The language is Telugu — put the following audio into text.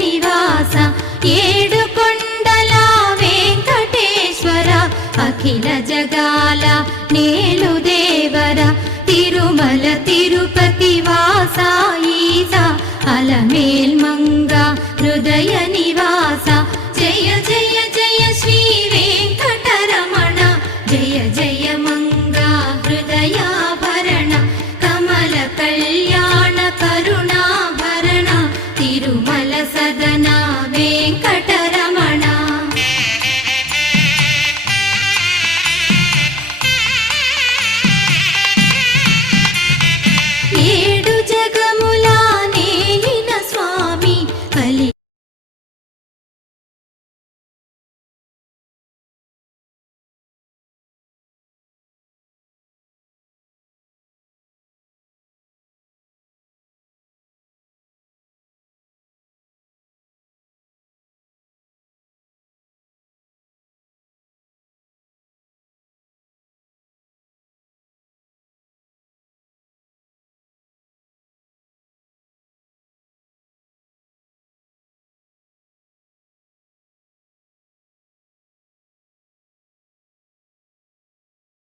నివాస ఏడుకొండల వెంకటేశ్వర అఖిల జగాల నేలు దేవర తిరుమల తిరుపతి వాస ఈస అలమేల్మంగ హృదయ నివాస జయ జయ జయ శ్రీ వెంకటరమణ జయ జయ మంగ హృదయాభరణ కమల కళ్యాణ కరుణాభరణ తిరుమల సదనా